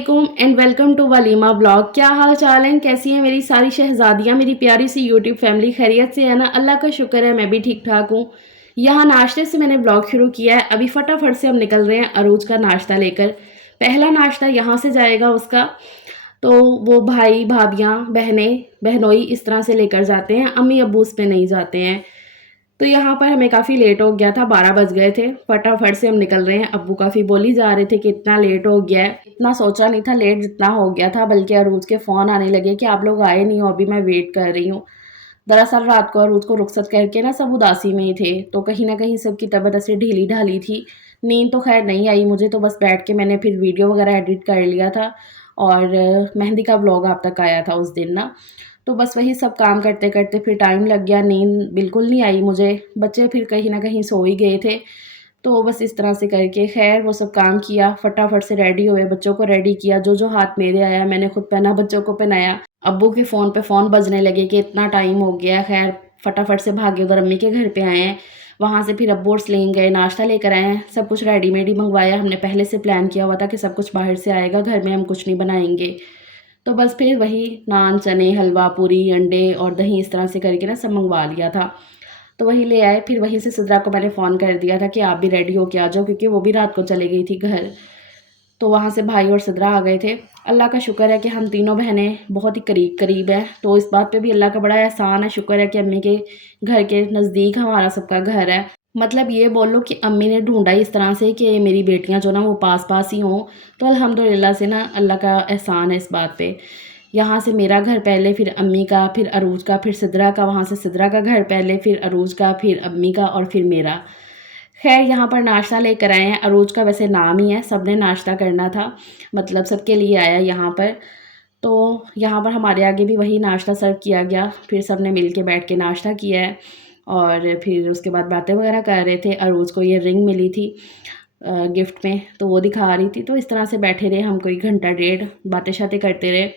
अस्सलामुअलैकुम and welcome to Walima blog. क्या हाल चाल है, कैसी हैं मेरी सारी शहजादियाँ, मेरी प्यारी सी यूट्यूब फैमिली? खैरियत से है ना? अल्लाह का शुक्र है, मैं भी ठीक ठाक हूँ। यहाँ नाश्ते से मैंने ब्लॉग शुरू किया है। अभी फटाफट से हम निकल रहे हैं अरूज का नाश्ता लेकर। पहला नाश्ता यहाँ से जाएगा उसका, तो वो भाई भाभियाँ बहनें बहनोई इस तरह से लेकर जाते हैं, अम्मी अब्बू उस पर नहीं जाते हैं। तो यहाँ पर हमें काफ़ी लेट हो गया था, 12 बज गए थे। फटाफट से हम निकल रहे हैं। अब्बू काफ़ी बोली जा रहे थे कि इतना लेट हो गया है। इतना सोचा नहीं था लेट जितना हो गया था, बल्कि अरूज के फ़ोन आने लगे कि आप लोग आए नहीं हो, अभी मैं वेट कर रही हूँ। दरअसल रात को अरूज को रुखसत करके ना सब उदासी में ही थे, तो कहीं ना कहीं सबकी तबीयत ऐसे ढीली ढाली थी। नींद तो खैर नहीं आई मुझे, तो बस बैठ के मैंने फिर वीडियो वगैरह एडिट कर लिया था। और मेहंदी का ब्लॉग आप तक आया था उस दिन ना। तो बस वही सब काम करते करते फिर टाइम लग गया, नींद बिल्कुल नहीं आई मुझे। बच्चे फिर कहीं ना कहीं सो ही गए थे। तो बस इस तरह से करके खैर वो सब काम किया, फटाफट से रेडी हुए, बच्चों को रेडी किया। जो जो हाथ मेरे आया मैंने खुद पहना, बच्चों को पहनाया। अब्बू के फ़ोन पे फ़ोन बजने लगे कि इतना टाइम हो गया। खैर फटाफट से भागे उधर अम्मी के घर पे आए हैं। वहाँ से फिर अब्बू और सलीम गए, नाश्ता लेकर आए हैं। सब कुछ रेडीमेड ही मंगवाया, हमने पहले से प्लान किया हुआ था कि सब कुछ बाहर से आएगा, घर में हम कुछ नहीं बनाएंगे। तो बस फिर वही नान, चने, हलवा, पूरी, अंडे और दही इस तरह से करके ना सब मंगवा लिया था। तो वही ले आए। फिर वहीं से सिद्रा को मैंने फ़ोन कर दिया था कि आप भी रेडी होके आ जाओ, क्योंकि वो भी रात को चली गई थी घर। तो वहाँ से भाई और सिद्रा आ गए थे। अल्लाह का शुक्र है कि हम तीनों बहनें बहुत ही करीब करीब हैं, तो इस बात पे भी अल्लाह का बड़ा एहसान है, शुक्र है कि अम्मी के घर के नज़दीक हमारा सबका घर है। मतलब ये बोल लो कि अम्मी ने ढूंढा इस तरह से कि मेरी बेटियां जो ना वो पास पास ही हों। तो अल्हम्दुलिल्लाह से ना अल्लाह का एहसान है इस बात पे। यहाँ से मेरा घर पहले, फिर अम्मी का, फिर अरूज का, फिर सिद्रा का। वहाँ से सिद्रा का घर पहले, फिर अरूज का, फिर अम्मी का और फिर मेरा। खैर यहाँ पर नाश्ता लेकर आए हैं। अरूज का वैसे नाम ही है, सबने नाश्ता करना था, मतलब सबके लिए आया यहाँ पर। तो यहाँ पर हमारे आगे भी वही नाश्ता सर्व किया गया। फिर सब ने मिल के बैठ के नाश्ता किया है और फिर उसके बाद बातें वगैरह कर रहे थे। अरूज को ये रिंग मिली थी गिफ्ट में, तो वो दिखा रही थी। तो इस तरह से बैठे रहे हम, कोई घंटा डेढ़ बातें शातें करते रहे।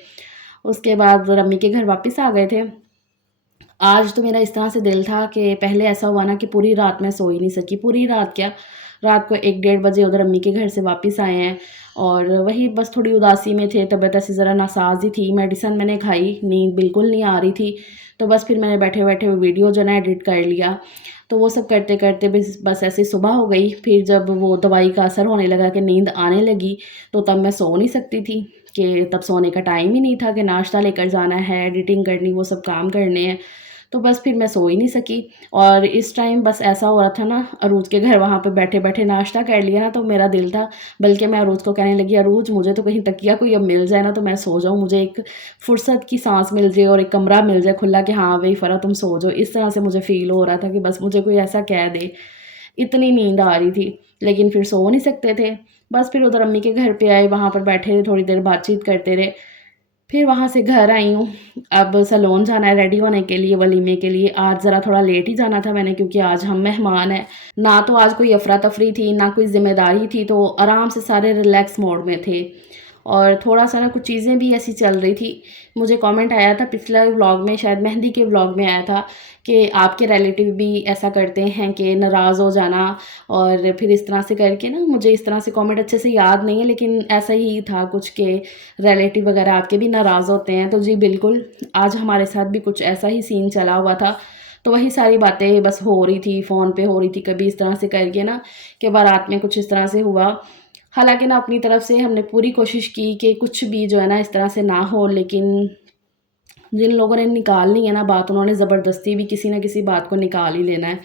उसके बाद रम्मी के घर वापस आ गए थे। आज तो मेरा इस तरह से दिल था कि पहले ऐसा हुआ ना कि पूरी रात मैं सो ही नहीं सकी। पूरी रात क्या, रात को 1 डेढ़ बजे उधर अम्मी के घर से वापस आए हैं। और वही बस थोड़ी उदासी में थे, तबीयत ऐसी ज़रा नासाज ही थी। मेडिसिन मैंने खाई, नींद बिल्कुल नहीं आ रही थी। तो बस फिर मैंने बैठे बैठे वीडियो जो ना एडिट कर लिया। तो वो सब करते करते बस ऐसे सुबह हो गई। फिर जब वो दवाई का असर होने लगा कि नींद आने लगी, तो तब मैं सो नहीं सकती थी, कि तब सोने का टाइम ही नहीं था कि नाश्ता लेकर जाना है, एडिटिंग करनी, वो सब काम करने हैं। तो बस फिर मैं सो ही नहीं सकी। और इस टाइम बस ऐसा हो रहा था ना, अरूज के घर वहाँ पे बैठे बैठे नाश्ता कर लिया ना, तो मेरा दिल था, बल्कि मैं अरूज को कहने लगी, अरूज मुझे तो कहीं तकिया कोई अब मिल जाए ना, तो मैं सो जाऊँ, मुझे एक फुर्सत की सांस मिल जाए और एक कमरा मिल जाए खुला कि हाँ भाई फ़रा तुम सो जाओ। इस तरह से मुझे फ़ील हो रहा था कि बस मुझे कोई ऐसा कह दे, इतनी नींद आ रही थी। लेकिन फिर सो नहीं सकते थे। बस फिर उधर अम्मी के घर पे आए, वहाँ पर बैठे रहे, थोड़ी देर बातचीत करते रहे। फिर वहाँ से घर आई हूँ। अब सैलून जाना है रेडी होने के लिए, वलीमे के लिए। आज ज़रा थोड़ा लेट ही जाना था मैंने, क्योंकि आज हम मेहमान हैं। ना तो आज कोई अफरा तफरी थी, ना कोई ज़िम्मेदारी थी, तो आराम से सारे रिलैक्स मोड में थे। और थोड़ा सा ना कुछ चीज़ें भी ऐसी चल रही थी। मुझे कमेंट आया था पिछले व्लॉग में, शायद मेहंदी के व्लॉग में आया था, कि आपके रिलेटिव भी ऐसा करते हैं कि नाराज़ हो जाना। और फिर इस तरह से करके ना, मुझे इस तरह से कमेंट अच्छे से याद नहीं है, लेकिन ऐसा ही था कुछ के रिलेटिव वगैरह आपके भी नाराज़ होते हैं। तो जी बिल्कुल, आज हमारे साथ भी कुछ ऐसा ही सीन चला हुआ था। तो वही सारी बातें बस हो रही थी, फ़ोन पे हो रही थी, कभी इस तरह से करके ना कि बारात में कुछ इस तरह से हुआ। हालांकि ना अपनी तरफ से हमने पूरी कोशिश की कि कुछ भी जो है ना इस तरह से ना हो, लेकिन जिन लोगों ने निकालनी है ना बात, उन्होंने ज़बरदस्ती भी किसी ना किसी बात को निकाल ही लेना है।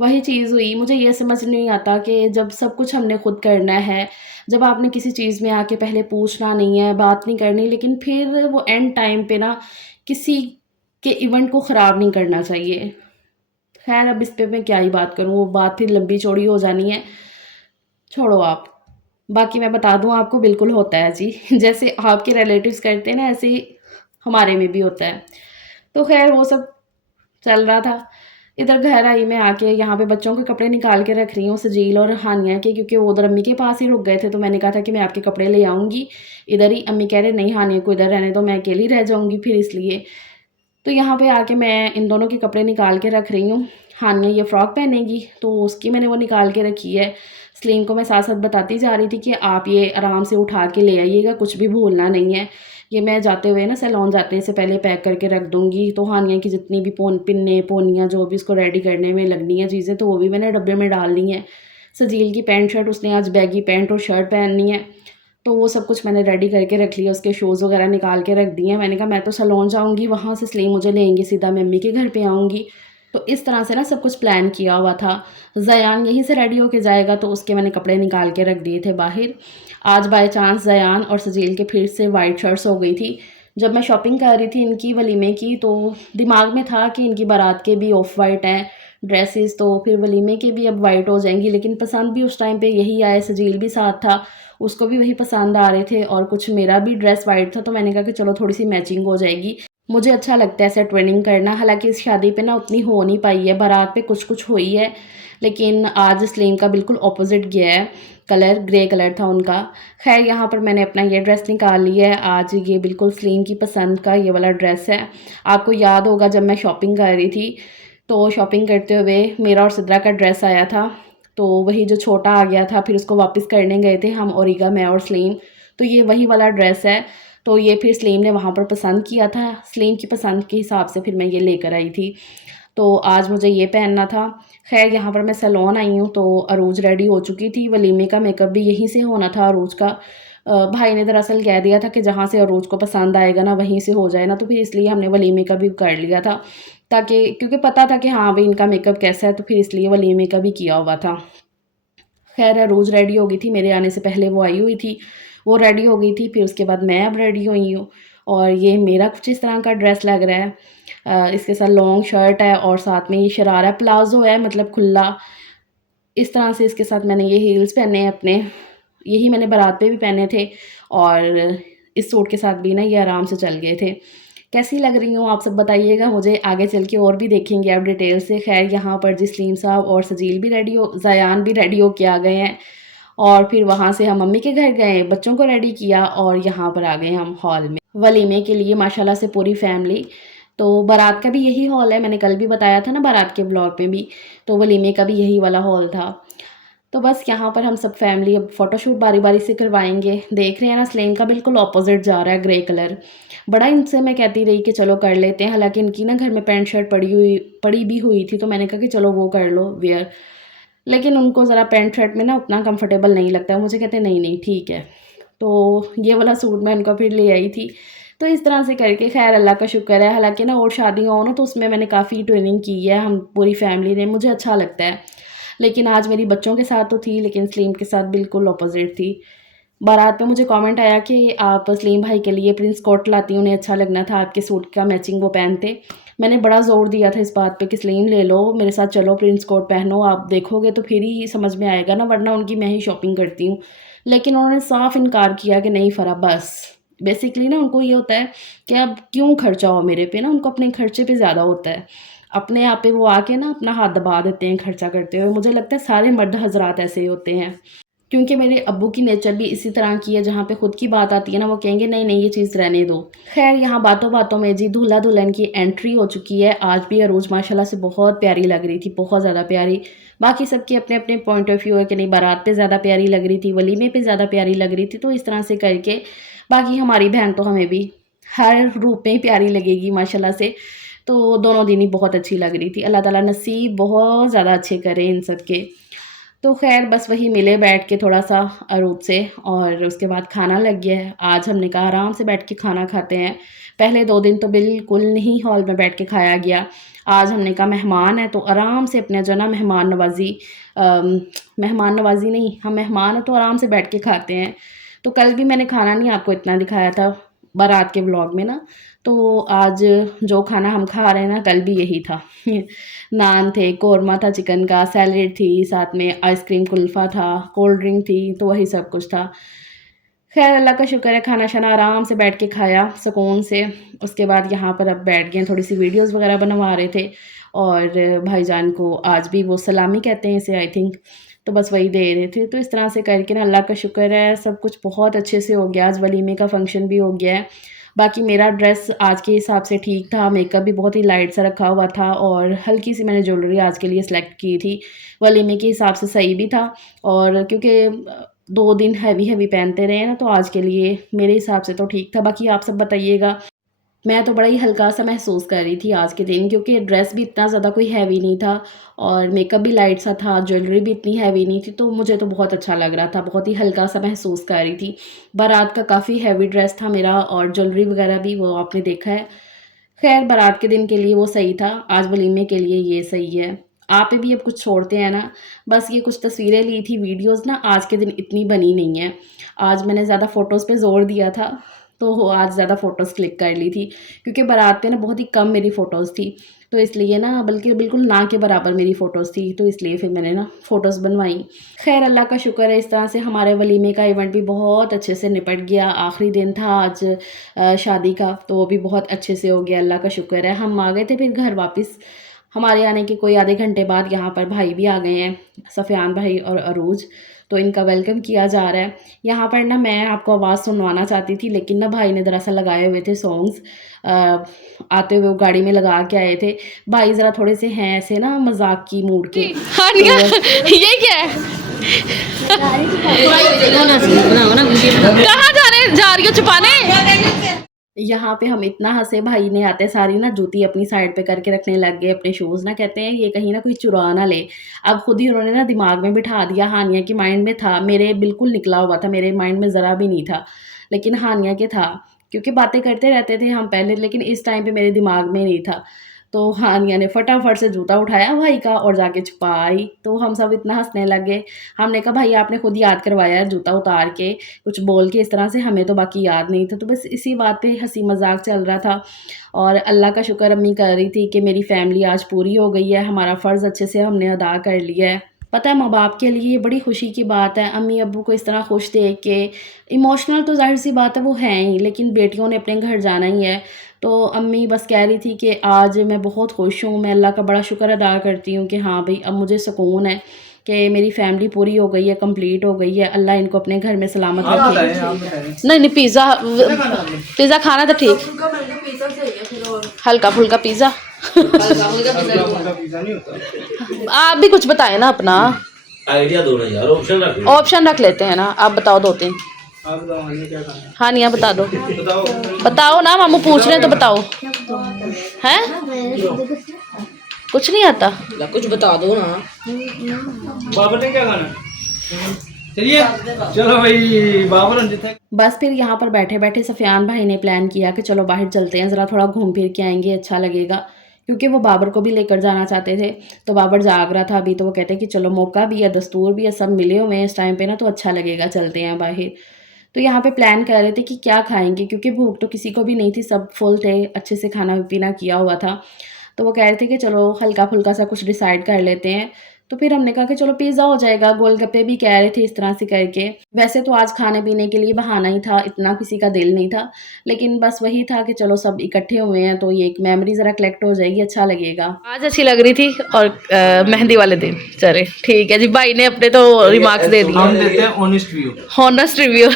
वही चीज़ हुई। मुझे ये समझ नहीं आता कि जब सब कुछ हमने खुद करना है, जब आपने किसी चीज़ में आके पहले पूछना नहीं है, बात नहीं करनी, लेकिन फिर वो एंड टाइम पे ना किसी के इवेंट को ख़राब नहीं करना चाहिए। खैर अब इस पे मैं क्या ही बात करूँ, वो बात फिर लंबी चौड़ी हो जानी है, छोड़ो आप। बाकी मैं बता दूँ आपको, बिल्कुल होता है जी। जैसे आपके रिलेटिव्स करते हैं ना, ऐसे ही हमारे में भी होता है। तो खैर वो सब चल रहा था। इधर घर आई मैं, आके यहाँ पे बच्चों के कपड़े निकाल के रख रही हूँ, सजील और हानिया के, क्योंकि वो उधर अम्मी के पास ही रुक गए थे। तो मैंने कहा था कि मैं आपके कपड़े ले आऊँगी इधर ही। अम्मी कह रहे नहीं हानिया को इधर रहने दो, मैं अकेली रह जाऊँगी फिर, इसलिए। तो यहाँ पे आके मैं इन दोनों के कपड़े निकाल के रख रही हूँ। हानिया ये फ़्रॉक पहनेगी, तो उसकी मैंने वो निकाल के रखी है। सलीम को मैं साथ साथ बताती जा रही थी कि आप ये आराम से उठा के ले आइएगा, कुछ भी भूलना नहीं है। ये मैं जाते हुए ना सैलून जाने से पहले पैक करके रख दूँगी। तो हानिया की जितनी भी पिन्ने पोनियाँ जो भी उसको रेडी करने में लगनी है चीज़ें, तो वो भी मैंने डब्बे में डाल ली हैं। सजील की पैंट शर्ट, उसने आज बैगी पैंट और शर्ट पहननी है, तो वो सब कुछ मैंने रेडी करके रख लिया। उसके शूज़ वगैरह निकाल के रख दिए हैं। मैंने कहा मैं तो सैलून जाऊँगी, वहाँ से सलीम मुझे लेंगे, सीधा मैं अम्मी के घर पे आऊँगी। तो इस तरह से ना सब कुछ प्लान किया हुआ था। ज़यान यहीं से रेडी होके जाएगा, तो उसके मैंने कपड़े निकाल के रख दिए थे बाहर। आज बाय चांस ज़यान और सजील के फिर से वाइट शर्ट्स हो गई थी। जब मैं शॉपिंग कर रही थी इनकी वलीमे की, तो दिमाग में था कि इनकी बारात के भी ऑफ वाइट हैं ड्रेसेस, तो फिर वलीमे के भी अब वाइट हो जाएंगी। लेकिन पसंद भी उस टाइम पे यही आए, सजील भी साथ था, उसको भी वही पसंद आ रहे थे और कुछ मेरा भी ड्रेस वाइट था, तो मैंने कहा कि चलो थोड़ी सी मैचिंग हो जाएगी। मुझे अच्छा लगता है ऐसे ट्विनिंग करना। हालांकि इस शादी पे ना उतनी हो नहीं पाई है, बारात पे कुछ कुछ हुई है, लेकिन आज सलीम का बिल्कुल ऑपोजिट गया है। कलर ग्रे कलर था उनका। खैर यहाँ पर मैंने अपना ये ड्रेस निकाल लिया है। आज ये बिल्कुल सलीम की पसंद का ये वाला ड्रेस है। आपको याद होगा जब मैं शॉपिंग कर रही थी, तो शॉपिंग करते हुए मेरा और सिद्रा का ड्रेस आया था, तो वही जो छोटा आ गया था, फिर उसको वापस करने गए थे हम, ओरिगा, मैं और सलीम। तो ये वही वाला ड्रेस है। तो ये फिर सलीम ने वहाँ पर पसंद किया था, सलीम की पसंद के हिसाब से फिर मैं ये लेकर आई थी। तो आज मुझे ये पहनना था। खैर यहाँ पर मैं सैलून आई हूँ, तो अरूज रेडी हो चुकी थी। वलीमे का मेकअप भी यहीं से होना था अरूज का। भाई ने दरअसल कह दिया था कि जहाँ से अरूज को पसंद आएगा ना वहीं से हो जाए ना, तो फिर इसलिए हमने वलीमे का भी कर लिया था, ताकि क्योंकि पता था कि हाँ भाई इनका मेकअप कैसा है, तो फिर इसलिए वलीमे का भी किया हुआ था। खैर रोज़ रेडी हो गई थी, मेरे आने से पहले वो आई हुई थी, वो रेडी हो गई थी, फिर उसके बाद मैं अब रेडी हुई हूँ। और ये मेरा कुछ इस तरह का ड्रेस लग रहा है। इसके साथ लॉन्ग शर्ट है और साथ में ये शरारा प्लाज़ो है, मतलब खुला। इस तरह से इसके साथ मैंने ये हील्स पहने हैं अपने, यही मैंने बारात पे भी पहने थे और इस सूट के साथ भी ना ये आराम से चल गए थे। कैसी लग रही हूँ आप सब बताइएगा मुझे, आगे चल के और भी देखेंगे आप डिटेल से। खैर यहाँ पर जी सलीम साहब और सजील भी रेडी हो, ज़यान भी रेडी होके आ गए हैं, और फिर वहाँ से हम मम्मी के घर गए, बच्चों को रेडी किया और यहाँ पर आ गए हम हॉल में वलीमे के लिए, माशाल्लाह से पूरी फैमिली। तो बारात का भी यही हॉल है, मैंने कल भी बताया था ना बारात के ब्लॉग में भी, तो वलीमे का भी यही वाला हॉल था। तो बस यहाँ पर हम सब फैमिली अब फ़ोटोशूट बारी बारी से करवाएंगे। देख रहे हैं ना सलीम का बिल्कुल ऑपोजिट जा रहा है, ग्रे कलर। बड़ा इनसे मैं कहती रही कि चलो कर लेते हैं, हालांकि इनकी ना घर में पैंट शर्ट पड़ी भी हुई थी, तो मैंने कहा कि चलो वो कर लो वेयर। लेकिन उनको ज़रा पैंट शर्ट में ना उतना कंफर्टेबल नहीं लगता है, मुझे कहते नहीं नहीं ठीक है। तो ये वाला सूट मैं उनको फिर ले आई थी। तो इस तरह से करके खैर अल्लाह का शुक्र है। हालांकि ना और शादियाँ हो ना तो उसमें मैंने काफ़ी ट्रेनिंग की है, हम पूरी फैमिली ने, मुझे अच्छा लगता है। लेकिन आज मेरी बच्चों के साथ तो थी, लेकिन सलीम के साथ बिल्कुल अपोजिट थी। बारात पे मुझे कमेंट आया कि आप सलीम भाई के लिए प्रिंस कोट लाती, उन्हें अच्छा लगना था आपके सूट का मैचिंग वो पहनते। मैंने बड़ा ज़ोर दिया था इस बात पे कि सलीम ले लो मेरे साथ, चलो प्रिंस कोट पहनो, आप देखोगे तो फिर ही समझ में आएगा ना, वरना उनकी मैं ही शॉपिंग करती हूँ। लेकिन उन्होंने साफ इनकार किया कि नहीं फ़रा बस। बेसिकली ना उनको ये होता है कि अब क्यों खर्चा हो मेरे पे, ना उनको अपने खर्चे पे ज़्यादा होता है। अपने आप पे वो आके ना अपना हाथ दबा देते हैं खर्चा करते हुए। मुझे लगता है सारे मर्द हज़रात ऐसे ही होते हैं, क्योंकि मेरे अब्बू की नेचर भी इसी तरह की है, जहाँ पे खुद की बात आती है ना वो कहेंगे नहीं नहीं ये चीज़ रहने दो। खैर यहाँ बातों बातों में जी दूल्हा दुल्हन की एंट्री हो चुकी है। आज भी अरूज माशाल्लाह से बहुत प्यारी लग रही थी, बहुत ज़्यादा प्यारी। बाकी सबके अपने अपने पॉइंट ऑफ व्यू है कि नहीं बारात पे ज़्यादा प्यारी लग रही थी, वलीमे पे ज़्यादा प्यारी लग रही थी, तो इस तरह से करके बाकी हमारी बहन तो हमें भी हर रूप में ही प्यारी लगेगी माशाल्लाह से। तो दोनों दिन ही बहुत अच्छी लग रही थी। अल्लाह ताला नसीब बहुत ज़्यादा अच्छे करे इन सब के। तो खैर बस वही मिले बैठ के थोड़ा सा अरूप से, और उसके बाद खाना लग गया है। आज हमने कहा आराम से बैठ के खाना खाते हैं। पहले 2 दिन तो बिल्कुल नहीं हॉल में बैठ के खाया गया। आज हमने कहा मेहमान है तो आराम से अपने जो ना मेहमान नवाजी नहीं, हम मेहमान हैं तो आराम से बैठ के खाते हैं। तो कल भी मैंने खाना नहीं आपको इतना दिखाया था बारात के व्लॉग में ना, तो आज जो खाना हम खा रहे हैं ना कल भी यही था। नान थे, कौरमा था चिकन का, सैलेड थी, साथ में आइसक्रीम कुल्फ़ा था, कोल्ड ड्रिंक थी, तो वही सब कुछ था। खैर अल्लाह का शुक्र है खाना शाना आराम से बैठ के खाया सुकून से। उसके बाद यहाँ पर अब बैठ गए, थोड़ी सी वीडियोस वगैरह बनवा रहे थे, और भाईजान को आज भी वो सलामी कहते हैं इसे आई थिंक, तो बस वही दे रहे थे। तो इस तरह से करके ना अल्लाह का शुक्र है सब कुछ बहुत अच्छे से हो गया। आज वलीमे का फ़ंक्शन भी हो गया है। बाकी मेरा ड्रेस आज के हिसाब से ठीक था, मेकअप भी बहुत ही लाइट सा रखा हुआ था और हल्की सी मैंने ज्वेलरी आज के लिए सेलेक्ट की थी। वलीमे के हिसाब से सही भी था और क्योंकि 2 दिन हैवी पहनते रहे ना, तो आज के लिए मेरे हिसाब से तो ठीक था। बाकी आप सब बताइएगा। मैं तो बड़ा ही हल्का-सा महसूस कर रही थी आज के दिन, क्योंकि ड्रेस भी इतना ज़्यादा कोई हैवी नहीं था और मेकअप भी लाइट सा था, ज्वेलरी भी इतनी हैवी नहीं थी, तो मुझे तो बहुत अच्छा लग रहा था, बहुत ही हल्का-सा महसूस कर रही थी। बारात का काफ़ी हैवी ड्रेस था मेरा और ज्वेलरी वगैरह भी वो आपने देखा है। खैर बारात के दिन के लिए वो सही था, आज वलीमे के लिए ये सही है। आप भी अब कुछ छोड़ते हैं ना, बस ये कुछ तस्वीरें ली थी, वीडियोज़ ना आज के दिन इतनी बनी नहीं है। आज मैंने ज़्यादा फ़ोटोज़ पे ज़ोर दिया था, तो आज ज़्यादा फ़ोटोज़ क्लिक कर ली थी, क्योंकि बारात पे ना बहुत ही कम मेरी फ़ोटोज़ थी, तो इसलिए ना बल्कि बिल्कुल ना के बराबर मेरी फ़ोटोज़ थी, तो इसलिए फिर मैंने ना फ़ोटोज़ बनवाई। खैर अल्लाह का शुक्र है, इस तरह से हमारे वलीमे का इवेंट भी बहुत अच्छे से निपट गया। आखिरी दिन था आज शादी का, तो वो भी बहुत अच्छे से हो गया, अल्लाह का शुक्र है। हम आ गए थे फिर घर वापस। हमारे आने के कोई आधे घंटे बाद यहाँ पर भाई भी आ गए हैं, सफ़ियान भाई और अरूज, तो इनका वेलकम किया जा रहा है। यहाँ पर ना मैं आपको आवाज़ सुनवाना चाहती थी, लेकिन ना भाई ने दरअसल लगाए हुए थे सॉन्ग्स, आते हुए वो गाड़ी में लगा के आए थे। भाई ज़रा थोड़े से हैं ऐसे ना मजाक की मूड के। हाँ तो ये क्या है? कहाँ जा रही हो छुपाने? यहाँ पे हम इतना हँसे, भाई ने आते सारी ना जूती अपनी साइड पे करके रखने लग गए, अपने शूज़ ना, कहते हैं ये कहीं ना कोई चुरा ना ले। अब खुद ही उन्होंने ना दिमाग में बिठा दिया, हानिया के माइंड में था, मेरे बिल्कुल निकला हुआ था, मेरे माइंड में ज़रा भी नहीं था, लेकिन हानिया के था, क्योंकि बातें करते रहते थे हम पहले, लेकिन इस टाइम पे मेरे दिमाग में नहीं था। तो हानिया ने फटाफट से जूता उठाया भाई का और जाके छुपा आई, तो हम सब इतना हँसने लग गए। हमने कहा भाई आपने खुद याद करवाया है जूता उतार के, कुछ बोल के इस तरह से, हमें तो बाकी याद नहीं था। तो बस इसी बात पे हँसी मज़ाक चल रहा था और अल्लाह का शुक्र अम्मी कर रही थी कि मेरी फ़ैमिली आज पूरी हो गई है, हमारा फ़र्ज़ अच्छे से हमने अदा कर लिया है। पता है माँ-बाप के लिए ये बड़ी खुशी की बात है, अम्मी-अब्बू को इस तरह खुश देख के। इमोशनल तो ज़ाहिर-सी बात है वो हैं ही, लेकिन बेटियों ने अपने घर जाना ही है। तो अम्मी बस कह रही थी कि आज मैं बहुत खुश हूँ, मैं अल्लाह का बड़ा शुक्र अदा करती हूँ कि हाँ भई अब मुझे सुकून है कि मेरी फ़ैमिली पूरी हो गई है, कंप्लीट हो गई है। अल्लाह इनको अपने घर में सलामत रखे। नहीं पिज़्ज़ा खाना था ठीक, हल्का-फुल्का पिज़्ज़ा। आप भी कुछ बताएं ना अपना आइडिया दो ना यार, ऑप्शन रख लेते हैं ना, आप बताओ 2-3। हाँ निया बता दो, बताओ ना, मामू पूछ रहे हैं तो बताओ। हैं कुछ नहीं आता, कुछ बता दो ना। बाबर ने क्या खाना? चलिए चलो भाई बाबर रंजित है। बस फिर यहाँ पर बैठे बैठे सफ़ियान भाई ने प्लान किया कि चलो बाहर चलते हैं, ज़रा थोड़ा घूम फिर के आएंगे, अच्छा लगेगा, क्योंकि वो बाबर को भी लेकर जाना चाहते थे। तो बाबर जाग रहा था अभी, तो वो कहते कि चलो मौका भी है, दस्तूर भी है, सब मिले हुए हैं इस टाइम पे ना, तो अच्छा लगेगा, चलते हैं बाहर। तो यहाँ पे प्लान कर रहे थे कि क्या खाएंगे, क्योंकि भूख तो किसी को भी नहीं थी, सब फुल थे, अच्छे से खाना पीना किया हुआ था। तो वो कह रहे थे कि चलो हल्का फुल्का सा कुछ डिसाइड कर लेते हैं। तो फिर हमने कहा कि चलो पिज़्ज़ा हो जाएगा, गोलगप्पे भी कह रहे थे इस तरह से करके। वैसे तो आज खाने पीने के लिए बहाना ही था, इतना किसी का दिल नहीं था, लेकिन बस वही था कि चलो सब इकट्ठे हुए हैं तो ये एक मेमोरी ज़रा कलेक्ट हो जाएगी, अच्छा लगेगा। आज अच्छी लग रही थी और मेहंदी वाले दिन चले ठीक है जी। भाई ने अपने तो रिमार्क्स दे दिए, हम देते हैं ऑनेस्ट व्यू, हॉनेस्ट रिव्यू।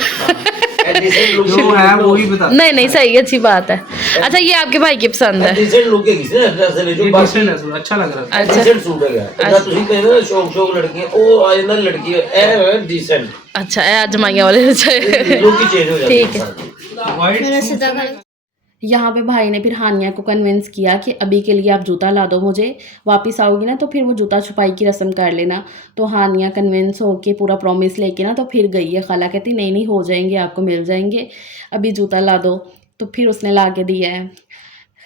जो है वो ही बता। नहीं नहीं सही, अच्छी बात है। अच्छा ये आपके भाई की पसंद है, डिसेंट लुक है किसी ने ड्रेस में जो बाकी अच्छा लग रहा अच्छा डिसेंट सूट है क्या ਤੁਸੀਂ ਕਹਿੰਦੇ ਨਾ ਸ਼ੌਕ ਲੜਕੀਆਂ ਉਹ ਆ ਜਾਂਦਾ ਲੜਕੀ ਇਹ डिसेंट अच्छा है आज जमाइया वाले लुक ही चेंज हो जाता ठीक है। यहाँ पे भाई ने फिर हानिया को कन्विंस किया कि अभी के लिए आप जूता ला दो मुझे, वापस आओगी ना तो फिर वो जूता छुपाई की रस्म कर लेना। तो हानिया कन्विंस होके पूरा प्रॉमिस लेके ना तो फिर गई है। खाला कहती नहीं नहीं हो जाएंगे, आपको मिल जाएंगे, अभी जूता ला दो। तो फिर उसने ला के दिया है।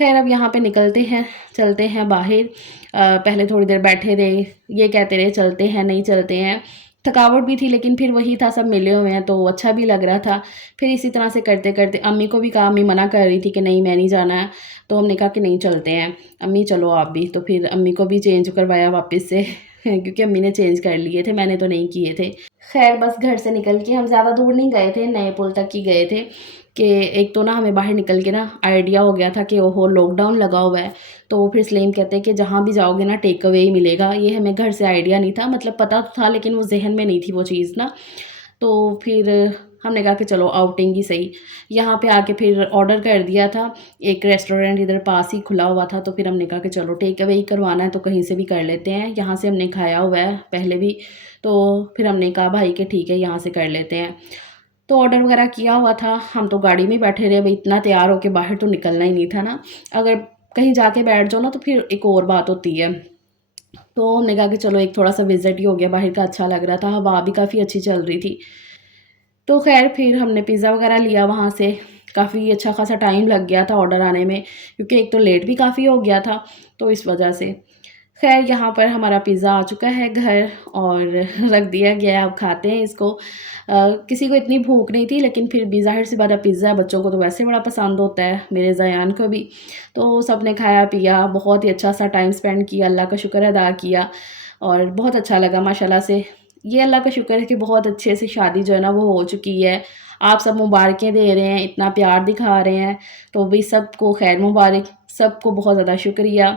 खैर अब यहाँ पे निकलते हैं, चलते हैं बाहर। पहले थोड़ी देर बैठे रहे, ये कहते रहे चलते हैं नहीं चलते हैं, थकावट भी थी, लेकिन फिर वही था सब मिले हुए हैं तो अच्छा भी लग रहा था। फिर इसी तरह से करते करते अम्मी को भी कहा, अम्मी मना कर रही थी कि नहीं मैं नहीं जाना है, तो हमने कहा कि नहीं चलते हैं अम्मी चलो आप भी। तो फिर अम्मी को भी चेंज करवाया वापस से क्योंकि अम्मी ने चेंज कर लिए थे, मैंने तो नहीं किए थे। खैर बस घर से निकल के हम ज़्यादा दूर नहीं गए थे, नए पुल तक ही गए थे कि एक तो ना हमें बाहर निकल के ना आइडिया हो गया था कि ओहो लॉकडाउन लगा हुआ है। तो फिर सलीम कहते हैं कि जहाँ भी जाओगे ना टेक अवे ही मिलेगा। ये हमें घर से आइडिया नहीं था, मतलब पता तो था लेकिन वो जहन में नहीं थी वो चीज़ ना। तो फिर हमने कहा कि चलो आउटिंग ही सही। यहाँ पे आके फिर ऑर्डर कर दिया था, एक रेस्टोरेंट इधर पास ही खुला हुआ था, तो फिर हमने कहा कि चलो टेक अवे ही करवाना है तो कहीं से भी कर लेते हैं, यहाँ से हमने खाया हुआ है पहले भी, तो फिर हमने कहा भाई कि ठीक है यहाँ से कर लेते हैं। तो ऑर्डर वगैरह किया हुआ था, हम तो गाड़ी में ही बैठे रहे भाई, इतना तैयार होके बाहर तो निकलना ही नहीं था ना, अगर कहीं जाके बैठ जाओ ना तो फिर एक और बात होती है। तो हमने कहा कि चलो एक थोड़ा सा विज़िट ही हो गया, बाहर का अच्छा लग रहा था, हवा भी काफ़ी अच्छी चल रही थी। तो ख़ैर फिर हमने पिज़्ज़ा वगैरह लिया वहाँ से, काफ़ी अच्छा खासा टाइम लग गया था ऑर्डर आने में, क्योंकि एक तो लेट भी काफ़ी हो गया था, तो इस वजह से। ख़ैर यहाँ पर हमारा पिज़्ज़ा आ चुका है घर और रख दिया गया है, अब खाते हैं इसको। किसी को इतनी भूख नहीं थी, लेकिन फिर भी ज़ाहिर-सी बात है पिज़्ज़ा बच्चों को तो वैसे बड़ा पसंद होता है, मेरे ज़यान को भी। तो सबने खाया-पिया, बहुत ही अच्छा-सा टाइम स्पेंड किया, अल्लाह का शुक्र अदा किया और बहुत अच्छा लगा माशाल्लाह से। ये अल्लाह का शुक्र है कि बहुत अच्छे से शादी जो है ना वो हो चुकी है। आप सब मुबारकें दे रहे हैं, इतना प्यार दिखा रहे हैं, तो भी सबको खैर मुबारक, सबको बहुत ज़्यादा शुक्रिया।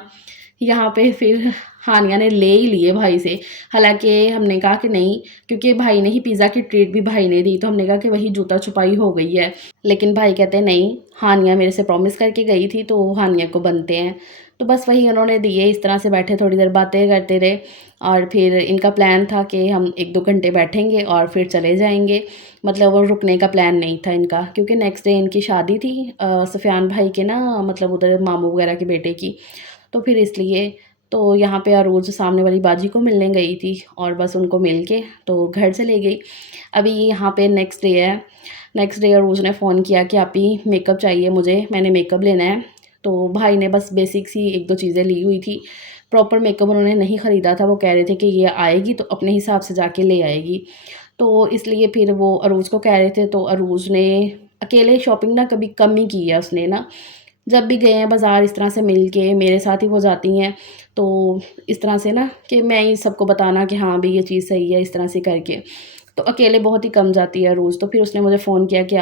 यहाँ पे फिर हानिया ने ले ही लिए भाई से, हालाँकि हमने कहा कि नहीं, क्योंकि भाई ने ही पिज़्ज़ा की ट्रीट भी भाई ने दी, तो हमने कहा कि वही जूता छुपाई हो गई है। लेकिन भाई कहते हैं नहीं, हानिया मेरे से प्रॉमिस करके गई थी तो हानिया को बनते हैं। तो बस वही उन्होंने दिए, इस तरह से बैठे थोड़ी देर बातें करते रहे और फिर इनका प्लान था कि हम 1-2 घंटे बैठेंगे और फिर चले जाएँगे। मतलब वो रुकने का प्लान नहीं था इनका, क्योंकि नेक्स्ट डे इनकी शादी थी सफ़ियान भाई के ना, मतलब उधर मामू वगैरह के बेटे की। तो फिर इसलिए तो यहाँ पे अरूज सामने वाली बाजी को मिलने गई थी और बस उनको मिल के तो घर चले गई। अभी यहाँ पे नेक्स्ट डे है, नेक्स्ट डे अरूज ने फ़ोन किया कि आप ही मेकअप चाहिए मुझे, मैंने मेकअप लेना है। तो भाई ने बस बेसिक सी 1-2 चीज़ें ली हुई थी, प्रॉपर मेकअप उन्होंने नहीं ख़रीदा था, वो कह रहे थे कि ये आएगी तो अपने हिसाब से जाके ले आएगी। तो इसलिए फिर वो अरूज को कह रहे थे, तो अरूज ने अकेले शॉपिंग ना कभी कम ही की है उसने ना, जब भी गए हैं बाज़ार इस तरह से मिल के मेरे साथ ही वो जाती हैं, तो इस तरह से ना कि मैं ही सबको बताना कि हाँ भई ये चीज़ सही है, इस तरह से करके। तो अकेले बहुत ही कम जाती है रोज़, तो फिर उसने मुझे फ़ोन किया कि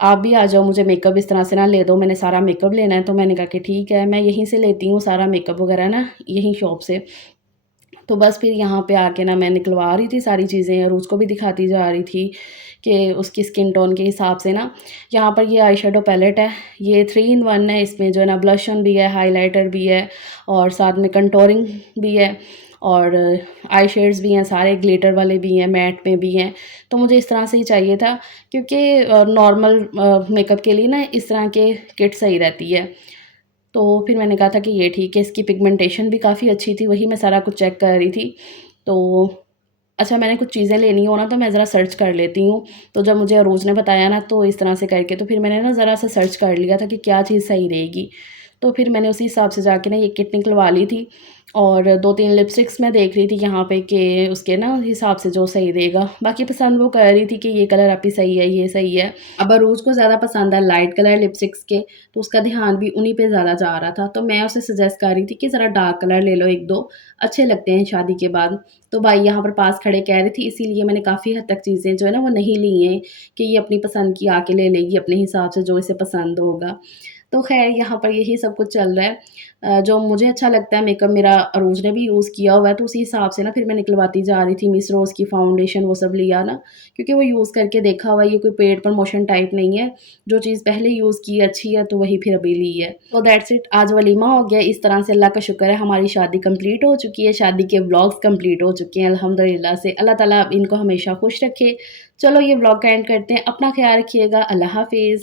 आप भी आ जाओ, मुझे मेकअप इस तरह से ना ले दो, मैंने सारा मेकअप लेना है। तो मैंने कहा कि ठीक है, मैं यहीं से लेती हूँ सारा मेकअप वगैरह ना, यहीं शॉप से। तो बस फिर यहाँ पे आके ना मैं निकलवा रही थी सारी चीज़ें और उसको भी दिखाती जा रही थी कि उसकी स्किन टोन के हिसाब से ना, यहाँ पर ये आई शेडो पैलेट है, ये 3 इन 1 है, इसमें जो है ना ब्लश ऑन भी है, हाइलाइटर भी है और साथ में कंटूरिंग भी है और आई शेड्स भी हैं, सारे ग्लिटर वाले भी हैं, मैट में भी हैं। तो मुझे इस तरह से ही चाहिए था, क्योंकि नॉर्मल मेकअप के लिए ना इस तरह के किट सही रहती है। तो फिर मैंने कहा था कि ये ठीक है, इसकी पिगमेंटेशन भी काफ़ी अच्छी थी, वही मैं सारा कुछ चेक कर रही थी। तो अच्छा, मैंने कुछ चीज़ें लेनी हो ना तो मैं ज़रा सर्च कर लेती हूँ। तो जब मुझे अरोज़ ने बताया ना तो इस तरह से करके, तो फिर मैंने ना ज़रा सा सर्च कर लिया था कि क्या चीज़ सही रहेगी। तो फिर मैंने उसी हिसाब से जाके ना ये किट निकलवा ली थी और 2-3 लिपस्टिक्स मैं देख रही थी यहाँ पे कि उसके ना हिसाब से जो सही रहेगा। बाकी पसंद वो कर रही थी कि ये कलर आपकी सही है, ये सही है। अब अरोज़ को ज़्यादा पसंद है लाइट कलर लिपस्टिक्स के, तो उसका ध्यान भी उन्हीं पे ज़्यादा जा रहा था। तो मैं उसे सजेस्ट कर रही थी कि ज़रा डार्क कलर ले लो 1-2, अच्छे लगते हैं शादी के बाद। तो भाई यहाँ पर पास खड़े कह रहे थे, इसीलिए मैंने काफ़ी हद तक चीज़ें जो है ना वो नहीं ली हैं कि ये अपनी पसंद की आके ले लेगी अपने हिसाब से जो इसे पसंद होगा। तो ख़ैर यहाँ पर यही सब कुछ चल रहा है। जो मुझे अच्छा लगता है मेकअप, मेरा अरोज़ ने भी यूज़ किया हुआ है, तो उसी हिसाब से ना फिर मैं निकलवाती जा रही थी। मिस रोज़ की फाउंडेशन वो सब लिया ना, क्योंकि वो यूज़ करके देखा हुआ है, ये कोई पेड प्रमोशन टाइप नहीं है। जो चीज़ पहले यूज़ की है अच्छी है तो वही फिर अभी ली है। तो दैट्स इट, आज वलीमा हो गया। इस तरह से अल्लाह का शुक्र है हमारी शादी कंप्लीट हो चुकी है, शादी के व्लॉग्स कंप्लीट हो चुके हैं अल्हम्दुलिल्लाह से। अल्लाह ताला इनको हमेशा खुश रखे। चलो ये व्लॉग का एंड करते हैं। अपना ख़्याल रखिएगा। अल्लाह हाफ़िज़।